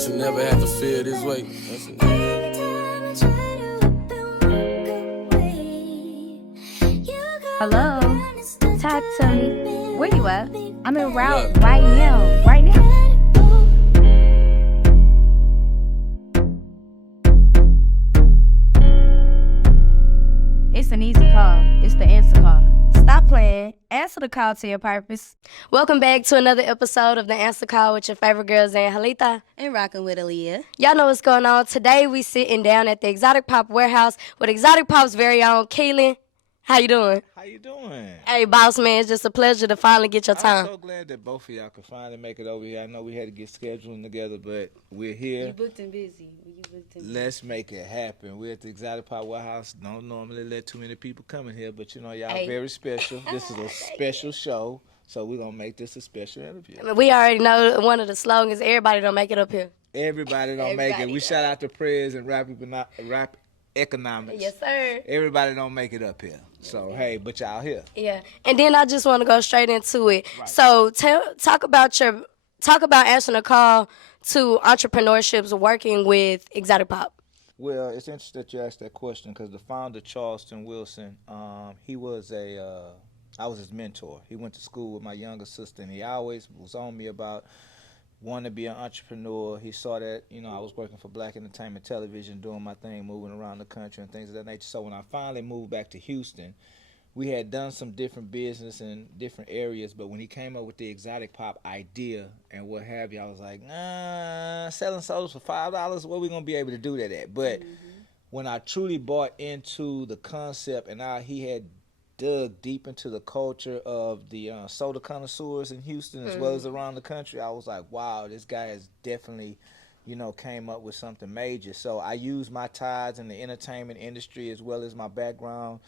should never have to feel this way. Hello, talk to me. Where you at? I'm en route right now. Right now. It's an easy call. It's the answer call. Stop playing. Answer the call to your purpose. Welcome back to another episode of The Answer Call with your favorite girls, Zane Halita. And rocking with Aaliyah. Y'all know what's going on. Today we sitting down at the Exotic Pop warehouse with Exotic Pop's very own Kehlin. How you doing? How you doing? Hey, boss man, it's just a pleasure to finally get your time. I'm so glad that both of y'all could finally make it over here. I know we had to get scheduling together, but we're here. You booked and busy. Let's make it happen. We're at the Exotic Pop Warehouse. Don't normally let too many people come in here, but you know, y'all very special. This is a special show, so we're going to make this a special interview. I mean, we already know one of the slogans, everybody don't make it up here. Everybody don't make it. We shout out to Prez and Rap Economics. Yes, sir. Everybody don't make it up here. So, hey, but y'all here. Yeah. And then I just want to go straight into it. Right. So talk about answering a call to entrepreneurships working with Exotic Pop. Well, it's interesting that you asked that question because the founder, Charleston Wilson, he was I was his mentor. He went to school with my younger sister, and he always was on me about wanting to be an entrepreneur. He saw that, you know, I was working for Black Entertainment Television, doing my thing, moving around the country and things of that nature. So when I finally moved back to Houston, we had done some different business in different areas, but when he came up with the Exotic Pop idea and what have you, I was like, selling sodas for $5, where we going to be able to do that at? But when I truly bought into the concept and he had dug deep into the culture of the soda connoisseurs in Houston as well as around the country, I was like, wow, this guy has definitely, you know, came up with something major. So I use my ties in the entertainment industry as well as my background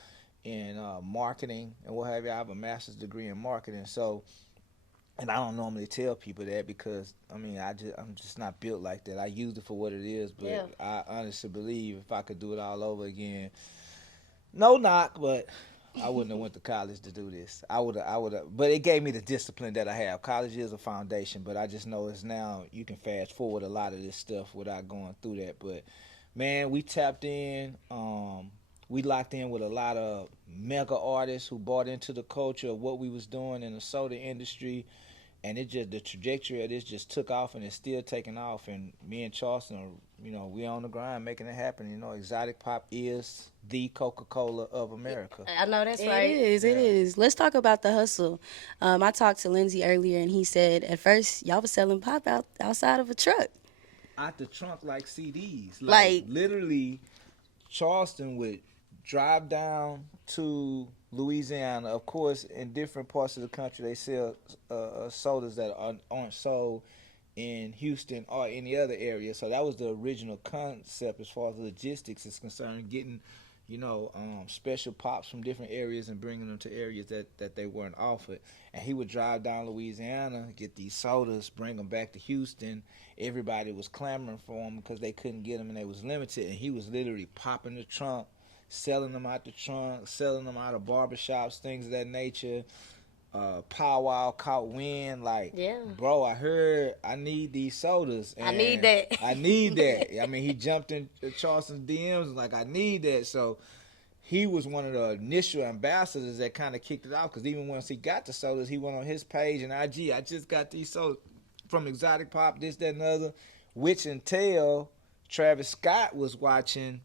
in marketing and what have you. I have a master's degree in marketing. So, and I don't normally tell people that because, I mean, I'm just not built like that. I use it for what it is, but I honestly believe if I could do it all over again, no knock, but I wouldn't have went to college to do this. I would have, but it gave me the discipline that I have. College is a foundation, but I just know it's now you can fast forward a lot of this stuff without going through that. But man, we tapped in. We locked in with a lot of mega artists who bought into the culture of what we was doing in the soda industry, and the trajectory of this just took off, and it's still taking off. And me and Charleston are, you know, we on the grind making it happen. You know, Exotic Pop is the Coca-Cola of America. I know that's right. It is. Let's talk about the hustle. I talked to Lindsay earlier, and he said at first y'all was selling pop outside of a truck. Out the trunk like CDs. Like literally, Charleston would drive down to Louisiana. Of course, in different parts of the country, they sell sodas that aren't sold in Houston or any other area. So that was the original concept as far as logistics is concerned, getting, you know, special pops from different areas and bringing them to areas that they weren't offered. And he would drive down Louisiana, get these sodas, bring them back to Houston. Everybody was clamoring for them because they couldn't get them and they was limited. And he was literally popping the trunk, selling them out the trunk, selling them out of barbershops, things of that nature. Powwow caught wind, like, bro, I heard I need these sodas. And I need that. I need that. I mean, he jumped in Charleston's DMs like, I need that. So he was one of the initial ambassadors that kind of kicked it off because even once he got the sodas, he went on his page and IG, I just got these sodas from Exotic Pop, this, that, and other, which until Travis Scott was watching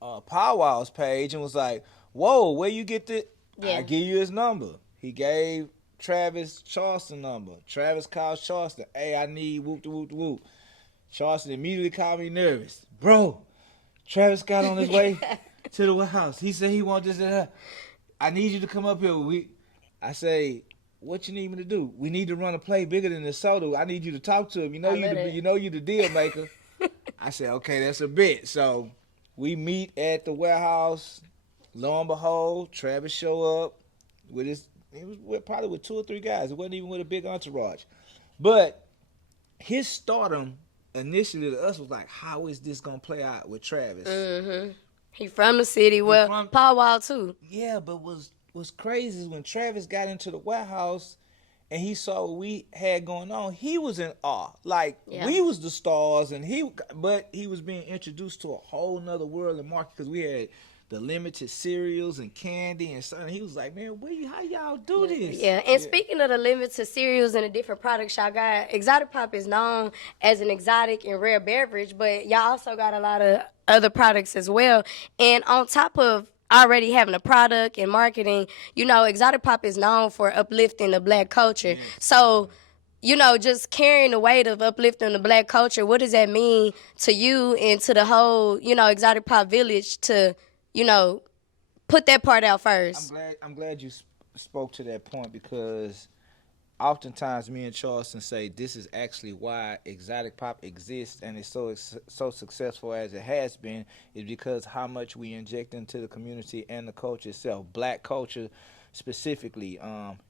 Powwow's page and was like, whoa, where you get the... I give you his number. He gave Travis Charleston number. Travis calls Charleston. Hey, I need whoop de whoop de whoop. Charleston immediately called me nervous. Bro, Travis got on his way to the warehouse. He said he wants this and that. I need you to come up here. I say, what you need me to do? We need to run a play bigger than the soda. I need you to talk to him. You know you the deal maker. I said, okay, that's a bit. So we meet at the warehouse. Lo and behold, Travis show up he was probably with 2 or 3 guys. It wasn't even with a big entourage. But his stardom initially to us was like, how is this going to play out with Travis? Mm-hmm. He from the city. Well, Powwow too. Yeah, but what's crazy is when Travis got into the warehouse and he saw what we had going on, he was in awe. Like, Yeah. we was the stars, but he was being introduced to a whole nother world and market, because we had the limited cereals and candy and stuff. And he was like, man, how y'all do this? Yeah, and speaking of the limited cereals and the different products y'all got, Exotic Pop is known as an exotic and rare beverage, but y'all also got a lot of other products as well. And on top of already having a product and marketing, you know, Exotic Pop is known for uplifting the black culture. Yes. So, you know, just carrying the weight of uplifting the black culture, what does that mean to you and to the whole, you know, Exotic Pop village to, you know, put that part out first? I'm glad you spoke to that point, because oftentimes me and Charleston say this is actually why Exotic Pop exists and is so successful as it has been, is because how much we inject into the community and the culture itself, black culture specifically.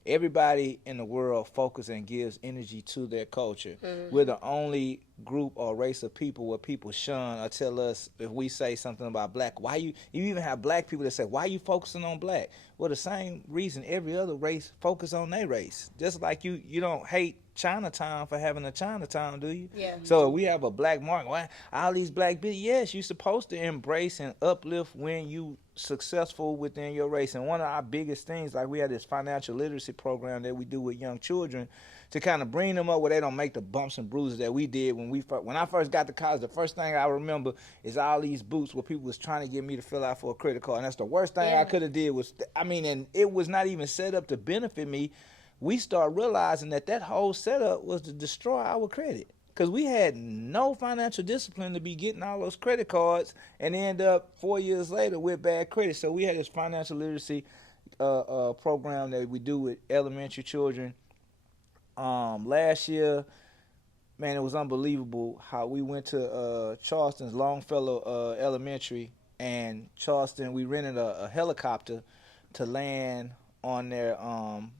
Everybody in the world focuses and gives energy to their culture. Mm-hmm. We're the only group or race of people where people shun or tell us if we say something about black, you even have black people that say, why you focusing on black? Well, the same reason every other race focus on their race. Just like you don't hate Chinatown for having a Chinatown, do you? Yeah. So we have a black market. Why all these black people? Yes, you're supposed to embrace and uplift when you successful within your race. And one of our biggest things, like we have this financial literacy program that we do with young children to kind of bring them up where they don't make the bumps and bruises that we did when I first got to college. The first thing I remember is all these boots where people was trying to get me to fill out for a credit card, and that's the worst thing I could have did. And it was not even set up to benefit me. We start realizing that whole setup was to destroy our credit, because we had no financial discipline to be getting all those credit cards and end up 4 years later with bad credit. So we had this financial literacy program that we do with elementary children. Last year, man, it was unbelievable how we went to Charleston's Longfellow Elementary, and Charleston, we rented a helicopter to land on their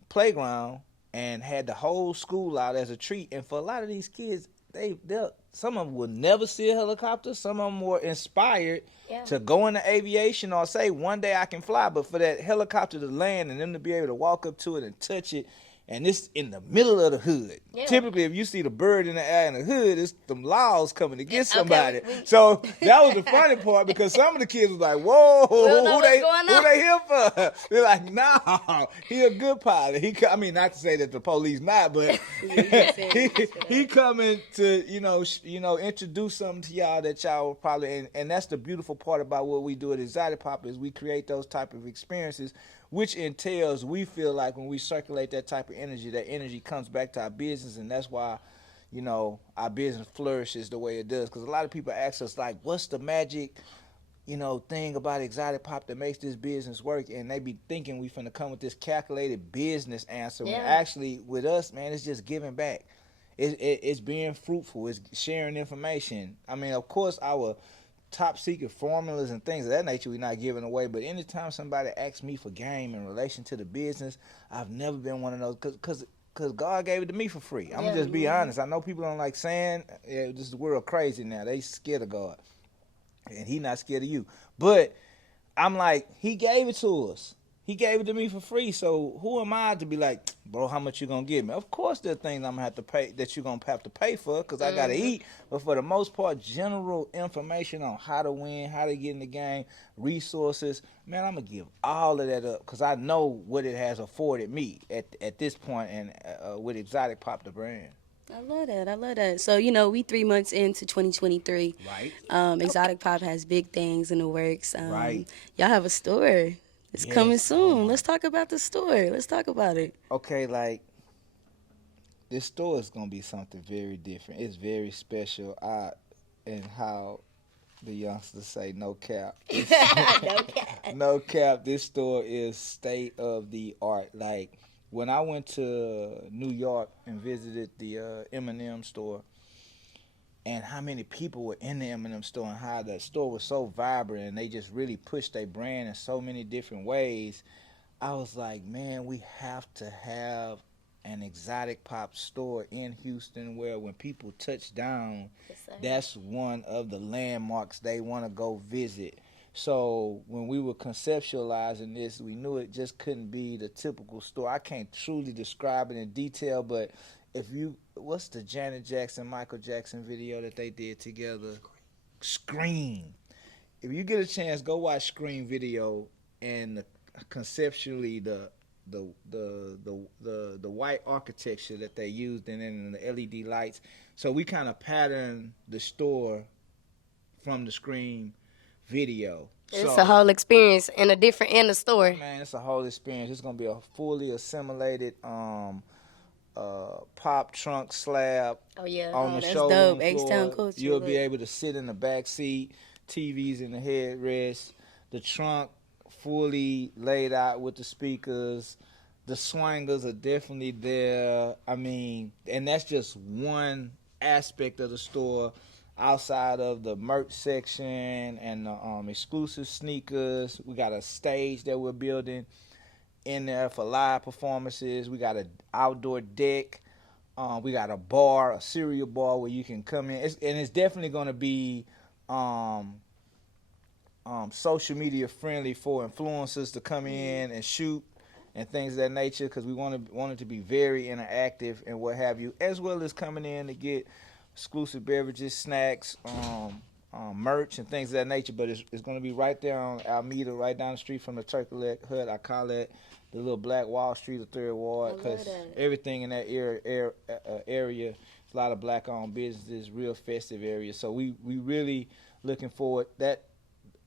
playground and had the whole school out as a treat. And for a lot of these kids, some of them will never see a helicopter. Some of them were inspired to go into aviation or say, one day I can fly. But for that helicopter to land and them to be able to walk up to it and touch it, and it's in the middle of the hood. Yeah. Typically, if you see the bird in the air in the hood, it's them laws coming to get somebody. Okay. So that was the funny part, because some of the kids was like, whoa, who they here for? They're like, nah, he a good pilot. Not to say that the police not, but he coming to, introduce something to y'all that y'all probably, and that's the beautiful part about what we do at Exotic Pop, is we create those type of experiences, which entails, we feel like when we circulate that type of energy, that energy comes back to our business, and that's why, our business flourishes the way it does. Because a lot of people ask us, like, what's the magic, thing about Exotic Pop that makes this business work? And they be thinking we finna come with this calculated business answer. Yeah. When actually, with us, man, it's just giving back. It's being fruitful. It's sharing information. Of course, our top secret formulas and things of that nature we're not giving away, but anytime somebody asks me for game in relation to the business, I've never been one of those, because God gave it to me for free. I'm gonna just be honest. I know people don't like saying, this is the world crazy now, they scared of God, and he not scared of you, but I'm like, he gave it to us. He gave it to me for free, so who am I to be like, bro, how much you gonna give me? Of course there are things I'm gonna have to pay, that you're gonna have to pay for, because I gotta eat. But for the most part, general information on how to win, how to get in the game, resources, man, I'm gonna give all of that up, because I know what it has afforded me at this point, and with Exotic Pop, the brand. I love that. So, we 3 months into 2023. Right. Exotic Pop has big things in the works. Right. Y'all have a store. It's coming soon. Let's talk about the store. Let's talk about it. Okay, like, this store is going to be something very different. It's very special. And how the youngsters say, no cap. No cap. No cap. This store is state of the art. Like, when I went to New York and visited the M&M store, and how many people were in the M&M store, and how the store was so vibrant, and they just really pushed their brand in so many different ways, I was like, man, we have to have an Exotic Pop store in Houston where when people touch down, that's one of the landmarks they want to go visit. So when we were conceptualizing this, we knew it just couldn't be the typical store. I can't truly describe it in detail, but what's the Janet Jackson, Michael Jackson video that they did together? Scream. If you get a chance, go watch Scream video, and conceptually the white architecture that they used and the LED lights. So we kind of patterned the store from the Scream video. It's a whole experience in the store. Man, it's a whole experience. It's gonna be a fully assimilated pop trunk slab on the showroom dope. H-Town floor. culture. You'll be able to sit in the back seat, TVs in the headrest, the trunk fully laid out with the speakers. The swingers are definitely there. I mean, and that's just one aspect of the store. Outside of the merch section and the exclusive sneakers, we got a stage that we're building in there for live performances. We got an outdoor deck. We got a bar, a cereal bar where you can come in. It's definitely going to be social media friendly for influencers to come in and shoot and things of that nature, because we want it to be very interactive and what have you, as well as coming in to get exclusive beverages, snacks, merch, and things of that nature. But it's going to be right there on Alameda, right down the street from the Turkey Leg Hut. I call it the little Black Wall Street, the Third Ward, because everything in that area, it's a lot of black-owned businesses, real festive area. So we really looking forward. That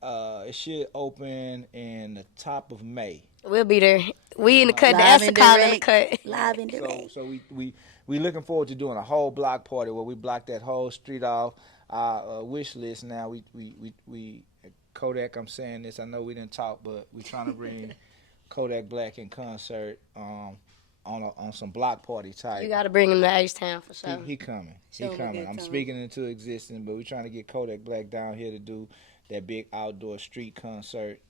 it should open in the top of May. We'll be there. We in the cut. That's the call in the cut. Live and direct. So we looking forward to doing a whole block party where we block that whole street off. Our wish list now. We Kodak. I'm saying this. I know we didn't talk, but we trying to bring Kodak Black in concert on some block party type. You got to bring him to H-Town for sure. He coming. He coming. I'm speaking into existence, but we're trying to get Kodak Black down here to do that big outdoor street concert,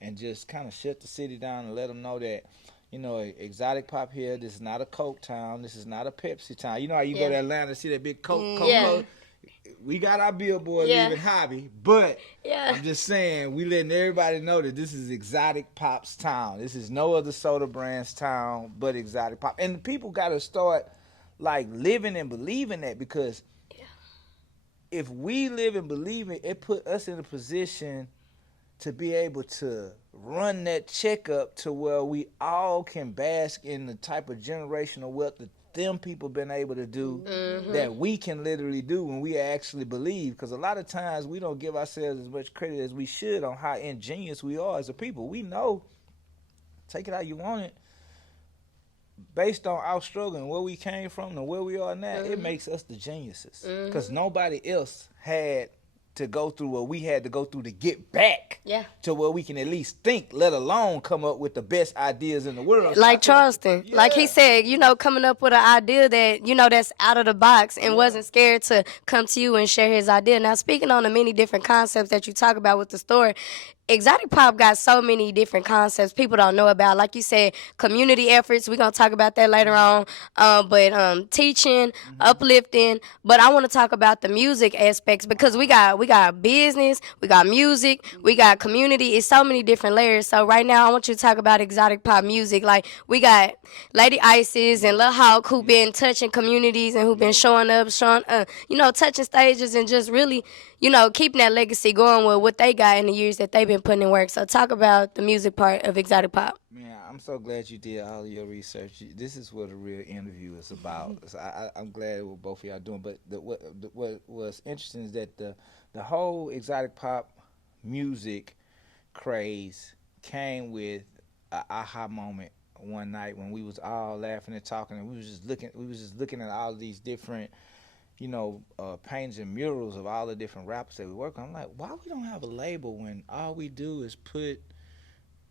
and just kind of shut the city down and let them know that, you know, exotic pop here. This is not a Coke town. This is not a Pepsi town. You know how you go to Atlanta and see that big Coke. We got our billboard leaving hobby, but I'm just saying, we letting everybody know that this is exotic pop's town. This is no other soda brand's town but exotic pop. And people got to start like living and believing that, because if we live and believe it put us in a position to be able to run that checkup to where we all can bask in the type of generational wealth that them people been able to do, that we can literally do when we actually believe. Because a lot of times we don't give ourselves as much credit as we should on how ingenious we are as a people. We know, take it how you want it, based on our struggle and where we came from and where we are now, it makes us the geniuses. Because nobody else had to go through what we had to go through to get back to where we can at least think, let alone come up with the best ideas in the world. Like Charleston. Like he said, you know, coming up with an idea that, you know, that's out of the box and wasn't scared to come to you and share his idea. Now, speaking on the many different concepts that you talk about with the store, Exotic Pop got so many different concepts people don't know about. Like you said, community efforts. We're going to talk about that later on. But teaching, uplifting. But I want to talk about the music aspects, because we got business, we got music, we got community. It's so many different layers. So right now I want you to talk about Exotic Pop music. Like we got Lady Isis and Lil Hawk, who been touching communities and who been showing up, touching stages and just really, you know, keeping that legacy going with what they got in the years that they've been putting in work. So talk about the music part of Exotic Pop. Man, I'm so glad you did all of your research. This is what a real interview is about. So I'm glad what both of y'all doing. But what was interesting is that the whole Exotic Pop music craze came with an aha moment one night when we was all laughing and talking, and we was just looking at all of these different, you know, paintings and murals of all the different rappers that we work on. I'm like, why we don't have a label when all we do is put,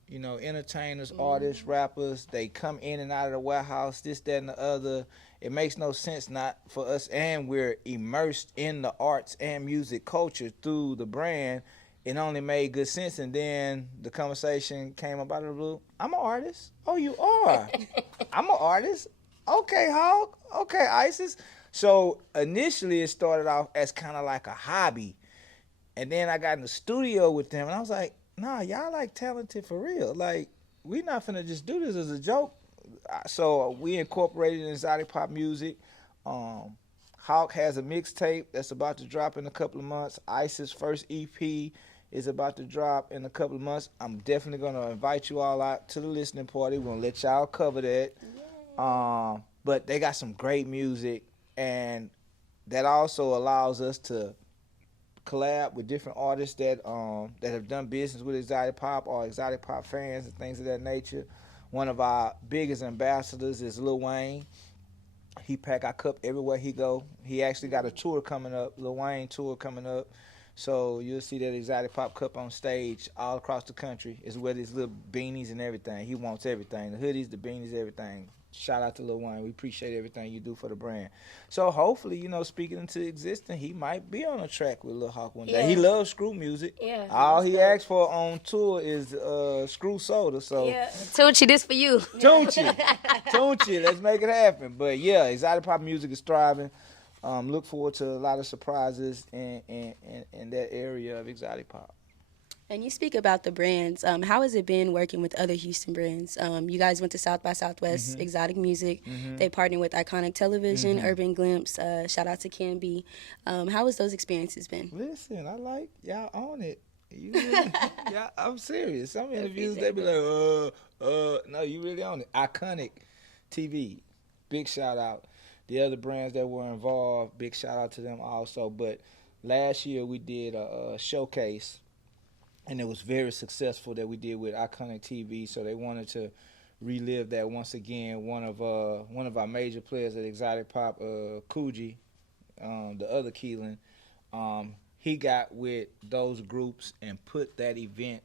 you know, entertainers, artists, rappers, they come in and out of the warehouse, this, that, and the other. It makes no sense not for us, and we're immersed in the arts and music culture through the brand. It only made good sense, and then the conversation came about the blue. I'm an artist. Oh, you are? I'm an artist. Okay, Hawk. Okay, Isis. So initially it started off as kind of like a hobby, And then I got in the studio with them, and I was like, nah, y'all like talented for real. Like, we not finna just do this as a joke. So we incorporated exotic pop music. Hawk has a mixtape that's about to drop in a couple of months. Ice's first EP is about to drop in a couple of months. I'm definitely going to invite you all out to the listening party. We're going to let y'all cover that. But they got some great music, and that also allows us to collab with different artists that have done business with exotic pop or exotic pop fans and things of that nature. One of our biggest ambassadors is Lil Wayne. He pack our cup everywhere he go. He actually got a tour coming up, Lil Wayne tour coming up. So you'll see that exotic pop cup on stage all across the country. It's with his little beanies and everything. He wants everything, the hoodies, the beanies, everything. Shout out to Lil Wayne. We appreciate everything you do for the brand. So hopefully, you know, speaking into existence, he might be on a track with Lil Hawk one day. Yeah. He loves screw music. Yeah. All he asks for on tour is screw soda. So Yeah. Tunchi, this for you. Tunchi, let's make it happen. But yeah, exotic pop music is thriving. Look forward to a lot of surprises in that area of exotic pop. And you speak about the brands. How has it been working with other Houston brands? You guys went to South by Southwest, Exotic Music. They partnered with Iconic Television, Urban Glimpse. Shout out to Canby. How has those experiences been? Listen, I like y'all own it. You really, yeah, I'm serious. Some interviews they be like, no, you really own it. Iconic TV, big shout out. The other brands that were involved, big shout out to them also. But last year we did a showcase, and it was very successful that we did with Iconic TV. So they wanted to relive that once again. One of our major players at Exotic Pop, Coogee, the other Kehlin, he got with those groups and put that event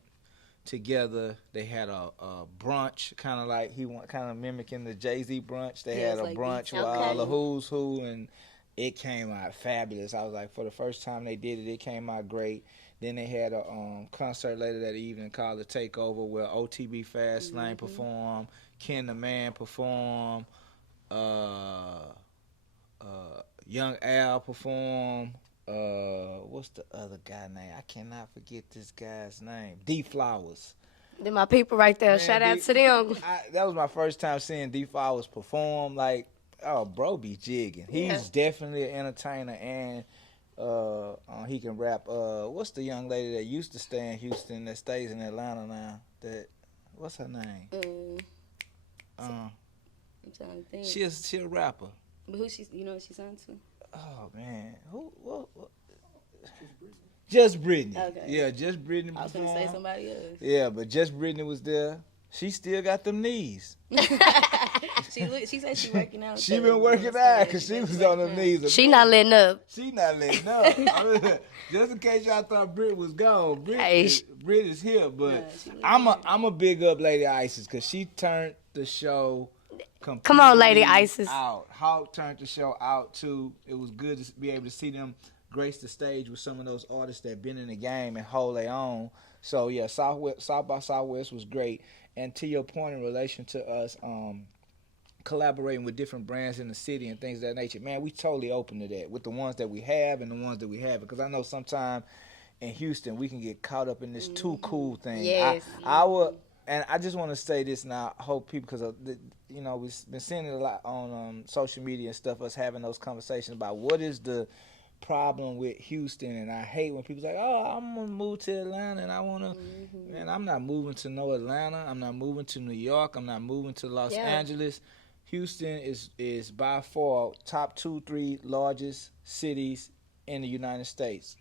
together. They had a brunch, kind of like kind of mimicking the Jay-Z brunch. They had a like brunch with all the who's who, and it came out fabulous. I was like, for the first time they did it, it came out great. Then they had a concert later that evening called The Takeover, where OTB Fast Lane performed, Ken the Man performed, Young Al performed. What's the other guy name? I cannot forget this guy's name. D Flowers. They're my people right there. Man, shout out to them. That was my first time seeing D Flowers perform. Like, oh, bro be jigging. He's definitely an entertainer, and he can rap. What's the young lady that used to stay in Houston that stays in Atlanta now? What's her name? I'm trying to think. She's a rapper. But who you know what she's on to? Oh man, who? Just Brittany. Okay. Yeah, just Brittany. I was gonna say somebody else. Yeah, but just Brittany was there. She still got them knees. She said she working out. She been working out because she was on them knees. She not letting up. She not letting up. Just in case y'all thought Britt was gone, Britt is here. But I'm a big up Lady Isis because she turned the show. Come on, Lady Isis. Out. Hawk turned the show out too. It was good to be able to see them grace the stage with some of those artists that been in the game and hold their own. So yeah, South by Southwest was great. And to your point in relation to us collaborating with different brands in the city and things of that nature, man, we totally open to that with the ones that we have and the ones that we haven't. Because I know sometimes in Houston we can get caught up in this too cool thing. Yes. And I just want to say this now. I hope people, because you know, we've been seeing it a lot on social media and stuff. Us having those conversations about what is the problem with Houston, and I hate when people say, "Oh, I'm gonna move to Atlanta," and I wanna. Man, I'm not moving to no Atlanta. I'm not moving to New York. I'm not moving to Los Angeles. Houston is by far top 2-3 largest cities in the United States.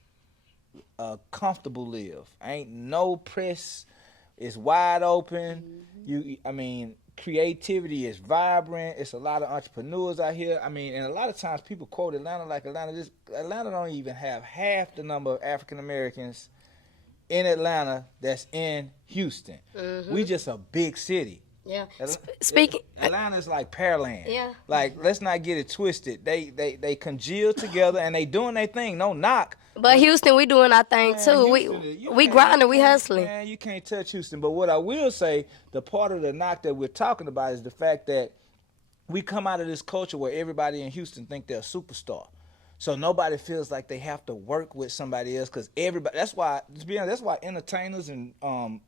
Comfortable live. Ain't no press. It's wide open. Creativity is vibrant. It's a lot of entrepreneurs out here. I mean, and a lot of times people quote Atlanta like Atlanta don't even have half the number of African Americans in Atlanta that's in Houston. We just a big city. Yeah. Atlanta's like Pearland. Yeah. Like, let's not get it twisted. They congeal together and they doing their thing. No knock. But Houston, we doing our thing too. We grinding, we hustling. Man, you can't touch Houston. But what I will say, the part of the knock that we're talking about is the fact that we come out of this culture where everybody in Houston think they're a superstar. So nobody feels like they have to work with somebody else because everybody. That's why, to be honest, that's why entertainers and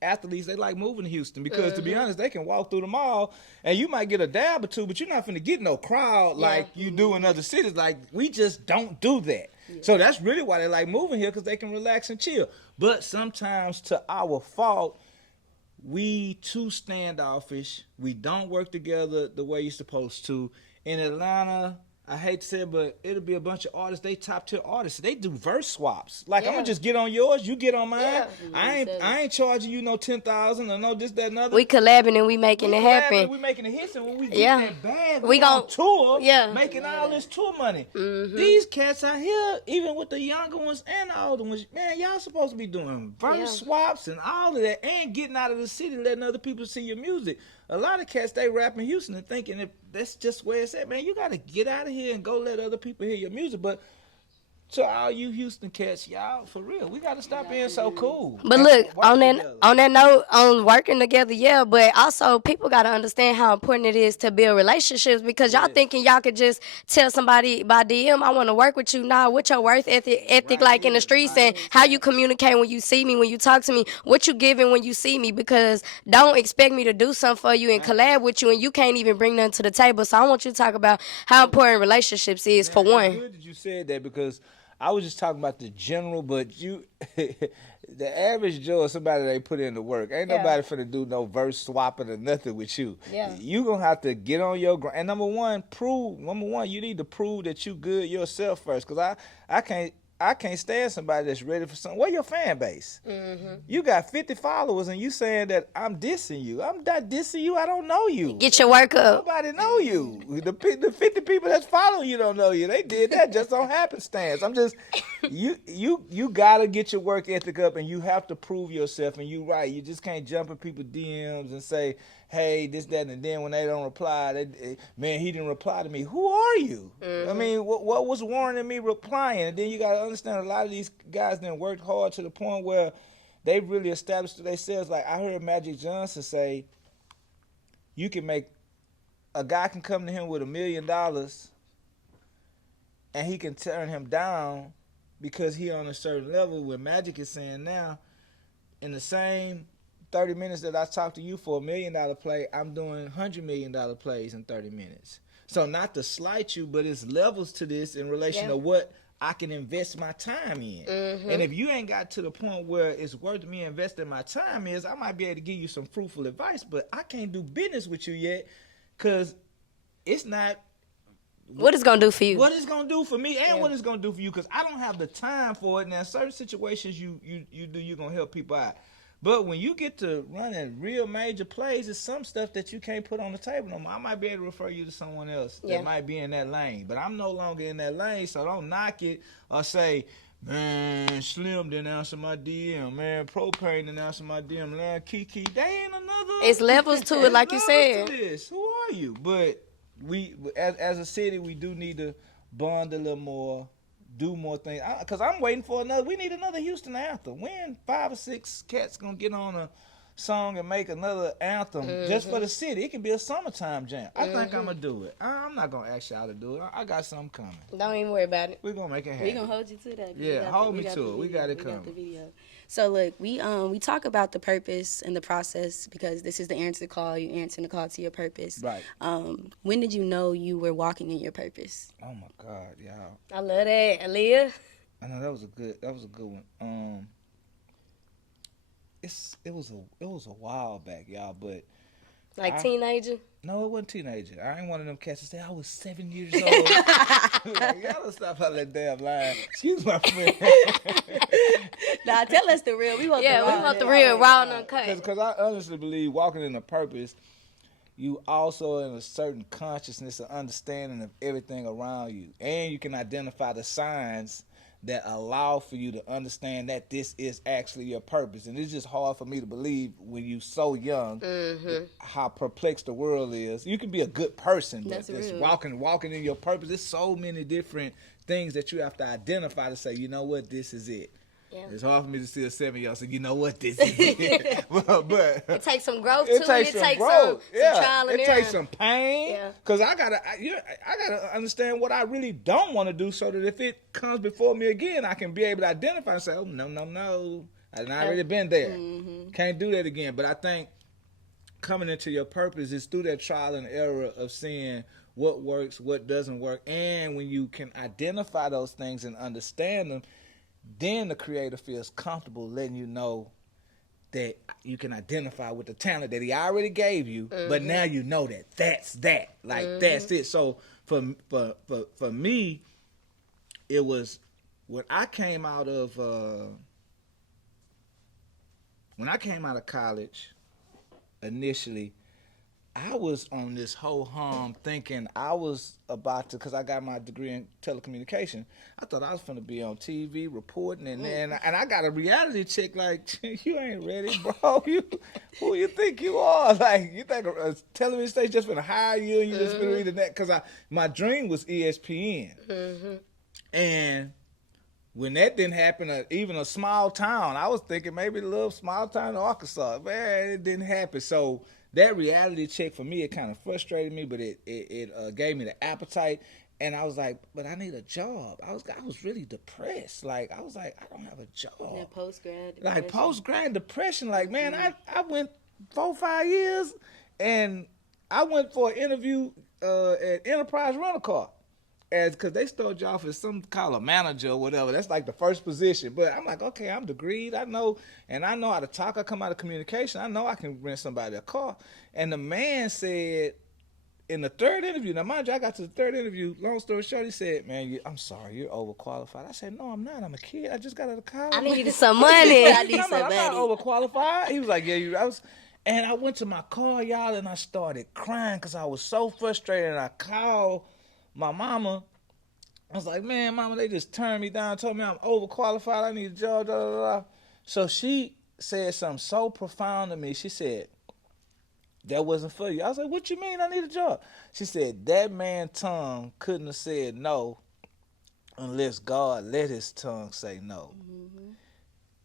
athletes, they like moving to Houston because to be honest, they can walk through the mall and you might get a dab or two, but you're not finna get no crowd like you do in other cities. Like we just don't do that. So that's really why they like moving here because they can relax and chill. But sometimes to our fault, we too standoffish. We don't work together the way you're supposed to. In Atlanta, I hate to say it, but it'll be a bunch of artists. They top tier artists. They do verse swaps. Like I'm gonna just get on yours, you get on mine. Yeah. I ain't charging you no 10,000 or no this, that, and other. We collabing and we making it happen. We making it hits, and when we get that bag, We we gon' on tour, yeah. making all this tour money. These cats out here, even with the younger ones and the older ones, man, y'all supposed to be doing verse swaps and all of that, and getting out of the city, letting other people see your music. A lot of cats, they rap in Houston and thinking that that's just where it's at. Man, you got to get out of here and go let other people hear your music. But to all you Houston cats, y'all, for real, we got to stop being so cool. But look, on that note, on working together, but also people got to understand how important it is to build relationships because y'all thinking y'all could just tell somebody by DM, I want to work with you. Nah, what your worth ethic like in the streets and how you communicate when you see me, when you talk to me, what you giving when you see me, because don't expect me to do something for you and collab with you and you can't even bring nothing to the table. So I want you to talk about how important relationships is for one. It's good that you said that because I was just talking about the general, but you, the average Joe is somebody they put in the work. Ain't nobody finna do no verse swapping or nothing with you. Yeah. You gonna have to get on your grind. And number one, you need to prove that you good yourself first. Cause I can't stand somebody that's ready for something. Where your fan base? You got 50 followers and you saying that I'm dissing you. I'm not dissing you. I don't know you. Get your work up. Nobody know you. The 50 people that's following you don't know you. They did that just on happenstance. I'm just, you gotta get your work ethic up and you have to prove yourself. And you right. You just can't jump in people's DMs and say, hey, this, that, and then when they don't reply, man, he didn't reply to me. Who are you? I mean, what was warranting me replying? And then you got to understand a lot of these guys then worked hard to the point where they really established themselves. Like I heard Magic Johnson say, a guy can come to him with $1 million and he can turn him down because he on a certain level. Where Magic is saying now, in the same 30 minutes that I talk to you for $1 million play, I'm doing $100 million plays in 30 minutes. So not to slight you, but it's levels to this in relation to what I can invest my time in. And if you ain't got to the point where it's worth me investing my time I might be able to give you some fruitful advice, but I can't do business with you yet because it's not what it's gonna do for you. What it's gonna do for me and what it's gonna do for you because I don't have the time for it. Now, certain situations you're gonna help people out. But when you get to running real major plays, it's some stuff that you can't put on the table no more. I might be able to refer you to someone else that might be in that lane. But I'm no longer in that lane, so don't knock it or say, man, Slim didn't answer my DM. Man, Propane didn't answer my DM. Man, Kiki, they ain't another. It's levels to it, like you said. To this. Who are you? But we, as a city, we do need to bond a little more. Do more things because I'm waiting for we need another Houston anthem. When 5 or 6 cats gonna get on a song and make another anthem just for the city? It can be a summertime jam. I think I'm gonna do it. I'm not gonna ask y'all to do it. I got something coming. Don't even worry about it. We're gonna make it happen. We're gonna hold you to that. Yeah, hold me to it. We got it coming. We got the video. So look, we talk about the purpose and the process because this is the answer call. You answering the call to your purpose. Right. When did you know you were walking in your purpose? Oh my God, y'all. I love that, Aaliyah. I know that was a good one. It was a while back, y'all, but teenager. No, it wasn't teenager. I ain't one of them cats to say I was 7 years old. Like, y'all don't stop out that damn line. Excuse my friend. Nah, tell us the real. We want the real, raw and uncut. Because I honestly believe walking in a purpose, you also in a certain consciousness and understanding of everything around you. And you can identify the signs that allow for you to understand that this is actually your purpose. And it's just hard for me to believe when you're so young how perplexed the world is. You can be a good person, but just walking in your purpose. There's so many different things that you have to identify to say, you know what, this is it. Yeah. It's hard for me to see a 7-year-old say, you know what this is. but it takes some growth too. It takes some trial and error. It takes some pain. Yeah. Cause I gotta understand what I really don't want to do, so that if it comes before me again, I can be able to identify and say, oh no, I've already been there. Can't do that again. But I think coming into your purpose is through that trial and error of seeing what works, what doesn't work, and when you can identify those things and understand them, then the creator feels comfortable letting you know that you can identify with the talent that he already gave you, but now you know that's that. Like, that's it. So for me, it was when I came out of college initially, I was on this whole hum thinking I was about to, because I got my degree in telecommunication, I thought I was going to be on TV reporting, and I got a reality check like, you ain't ready, bro. Who you think you are? Like, you think a television station just going to hire you and you just going to read the net? Because my dream was ESPN. And when that didn't happen, even a small town, I was thinking maybe a little small town in Arkansas. Man, it didn't happen. So that reality check for me, it kind of frustrated me, but it gave me the appetite. And I was like, but I need a job. I was really depressed. Like, I was like, I don't have a job. Yeah, post-grad depression. Like, post-grad depression. Like, man, I went 4-5 years, and I went for an interview at Enterprise Rent-A-Car. Because they start you off as some kind of manager or whatever. That's like the first position. But I'm like, okay, I'm degreed. I know how to talk. I come out of communication. I know I can rent somebody a car. And the man said in the third interview, now mind you, I got to the third interview, long story short, he said, man, I'm sorry, you're overqualified. I said, no, I'm not. I'm a kid. I just got out of college. I needed some money. I'm not overqualified. He was like, yeah, and I went to my car, y'all, and I started crying because I was so frustrated. And I called my mama. I was like, man, mama, they just turned me down, told me I'm overqualified, I need a job, da, da, da. So she said something so profound to me. She said, that wasn't for you. I was like, what you mean I need a job? She said, that man's tongue couldn't have said no unless God let his tongue say no.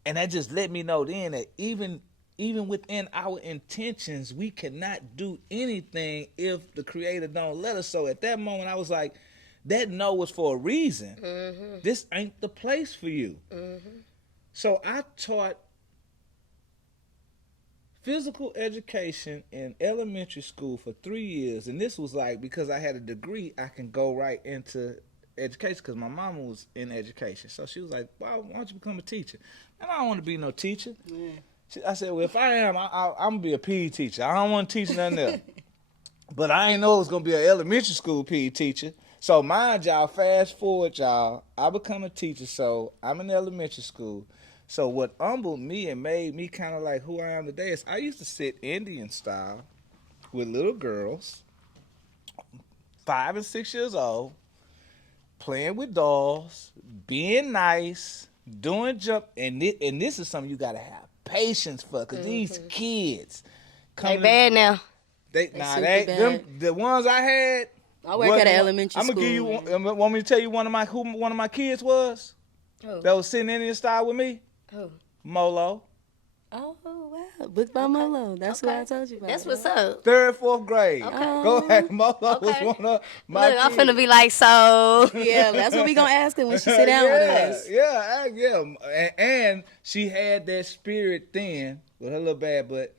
And that just let me know then that even within our intentions, we cannot do anything if the Creator don't let us. So at that moment, I was like, that no was for a reason. This ain't the place for you. So I taught physical education in elementary school for 3 years. And this was like, because I had a degree, I can go right into education because my mama was in education. So she was like, why don't you become a teacher? And I don't want to be no teacher. I said, well, if I am, I'm going to be a PE teacher. I don't want to teach nothing else. But I ain't know it was going to be an elementary school PE teacher. So mind y'all, fast forward y'all, I become a teacher, so I'm in elementary school. So what humbled me and made me kind of like who I am today is I used to sit Indian style with little girls, 5 and 6 years old, playing with dolls, being nice, doing jump, and this is something you gotta have patience for, because these kids They bad now. The ones I had. I work at an elementary school. I'm gonna give you. Want me to tell you who one of my kids was? Who? That was sitting Indian style with me. Who? Molo. Oh, wow. Booked by Molo. That's what I told you about. That's what's up. 3rd, 4th grade. Okay. Go ahead. Molo was one of my Look, I'm kids. finna be like, so. Yeah, that's what we gonna ask her when she sit down with us. Yeah. And she had that spirit then with her little bad butt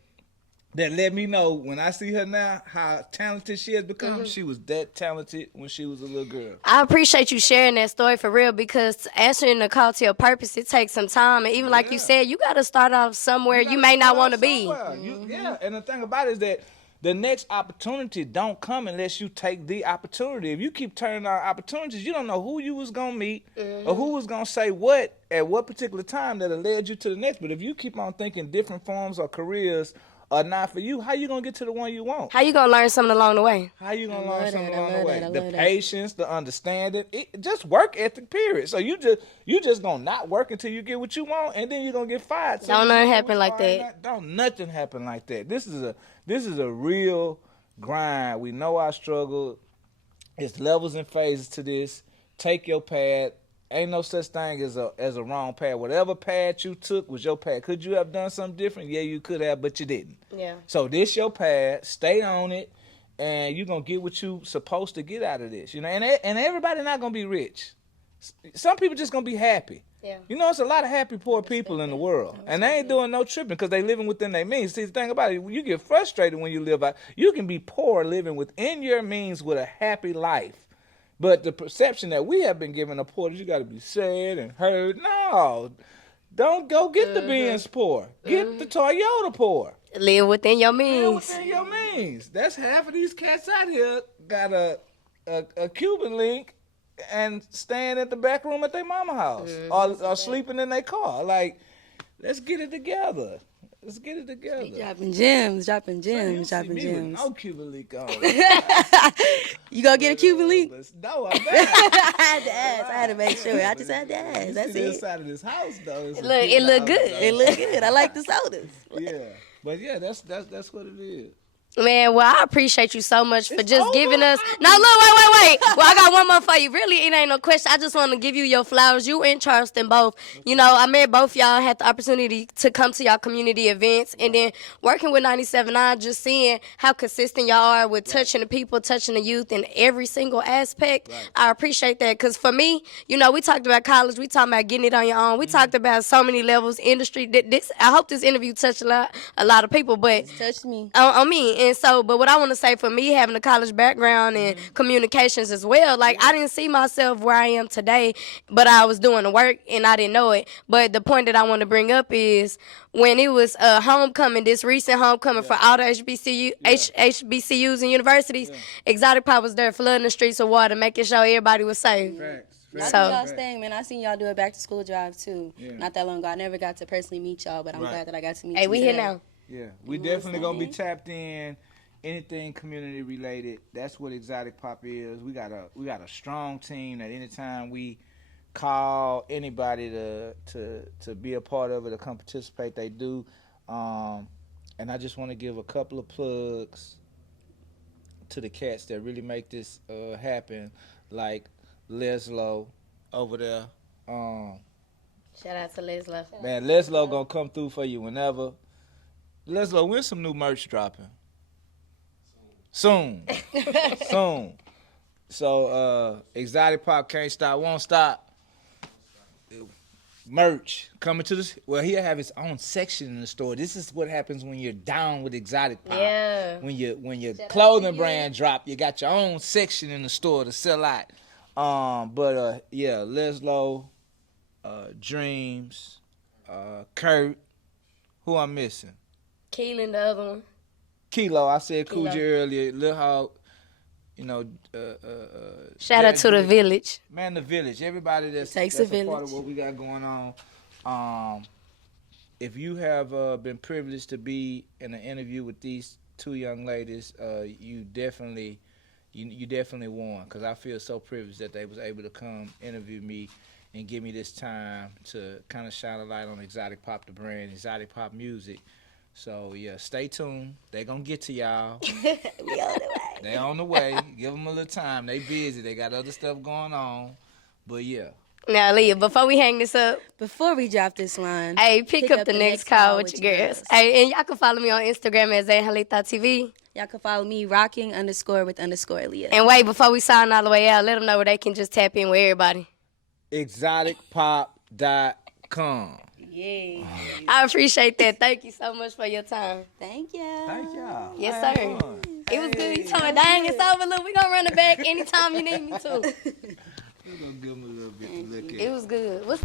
that let me know when I see her now how talented she has become. She was that talented when she was a little girl. I appreciate you sharing that story for real, because answering the call to your purpose, it takes some time. And even like you said, you got to start off somewhere you may not want to be. And the thing about it is that the next opportunity don't come unless you take the opportunity. If you keep turning down opportunities, you don't know who you was going to meet or who was going to say what at what particular time that'll lead you to the next. But if you keep on thinking different forms or careers are not for you, how you going to get to the one you want? How you going to learn something along the way? How you going to learn something along the way? The patience, the understanding, just work ethic, period. So you just going to not work until you get what you want, and then you're going to get fired. So Don't nothing happen like that. Don't nothing happen like that. This is a real grind. We know our struggle. It's levels and phases to this. Take your path. Ain't no such thing as a wrong path. Whatever path you took was your path. Could you have done something different? Yeah, you could have, but you didn't. Yeah. So this your path. Stay on it, and you're gonna get what you supposed to get out of this. You know, and everybody not gonna be rich. Some people just gonna be happy. Yeah. You know, it's a lot of happy poor people in the world, and they ain't doing no tripping because they living within their means. See, the thing about it, you get frustrated when you live out. You can be poor living within your means with a happy life, but the perception that we have been given of poor is you got to be sad and hurt. No, don't go get the Benz poor. Get the Toyota poor. Live within your means. Live within your means. That's half of these cats out here got a Cuban link and staying at the back room at their mama house or sleeping in their car. Like, let's get it together. Let's get it together. Dropping gems. No Cuban link on. You gonna get a Cuban link? No, I'm not. I had to ask. I had to make sure. I just had to ask. That's the it. inside of this house, though. It look good. It look good. I like the sodas. Yeah, but yeah, that's what it is. Man, well, I appreciate you so much for It's just over. giving us. No, look, wait. Well, I got one more for you. Really, it ain't no question. I just want to give you your flowers. You and Charleston both. You know, I met both y'all, had the opportunity to come to y'all community events, and then working with 97.9, just seeing how consistent y'all are with touching the people, touching the youth in every single aspect. Right. I appreciate that, because for me, you know, we talked about college, we talked about getting it on your own. We talked about so many levels, industry. I hope this interview touched a lot of people, but It's touched me. On me. And so, but what I want to say for me, having a college background and communications as well, like, I didn't see myself where I am today, but I was doing the work and I didn't know it. But the point that I want to bring up is when it was homecoming, this recent homecoming for all the HBCUs and universities, Exotic Pop was there flooding the streets with water, making sure everybody was safe. I do y'all's thing, man. I seen y'all do a back to school drive too. Yeah. Not that long ago. I never got to personally meet y'all, but I'm glad that I got to meet you. Hey, we here now. Yeah, we definitely gonna be tapped in. Anything community related, that's what Exotic Pop is. We got a strong team that anytime we call anybody to be a part of it or come participate, they do. And I just want to give a couple of plugs to the cats that really make this happen, like Leslo over there. Shout out to Leslo. Man, Leslo gonna come through for you whenever. Leslo, when's some new merch dropping? Soon. So Exotic Pop can't stop, won't stop. Merch coming to this. Well, he'll have his own section in the store. This is what happens when you're down with Exotic Pop. Yeah. When your clothing brand drop, you got your own section in the store to sell out. Yeah, Leslo, Dreams, Kurt. Who I'm missing? Kehlin, the other one. Kilo, I said Coogee earlier. Lil Hawk, you know. Shout out to the village. Man, the village. Everybody that's a part of what we got going on. If you have been privileged to be in an interview with these two young ladies, you definitely won, because I feel so privileged that they was able to come interview me and give me this time to kind of shine a light on Exotic Pop, the brand, Exotic Pop music. So, yeah, stay tuned. They going to get to y'all. We on the way. They on the way. Give them a little time. They busy. They got other stuff going on. But, yeah. Now, Leah, before we hang this up. Before we drop this line. Hey, pick up the next call with your girls. Hey, and y'all can follow me on Instagram at ZayHalithaTV. Y'all can follow me, rocking_with_Leah. And wait, before we sign all the way out, let them know where they can just tap in with everybody. ExoticPop.com. Yeah. I appreciate that. Thank you so much for your time. Thank you. Thank y'all. Yes, sir. It was good. You told me, dang, it's over. Look, we going to run it back anytime you need me to. We're going to give them a little bit to look at. It was good. What's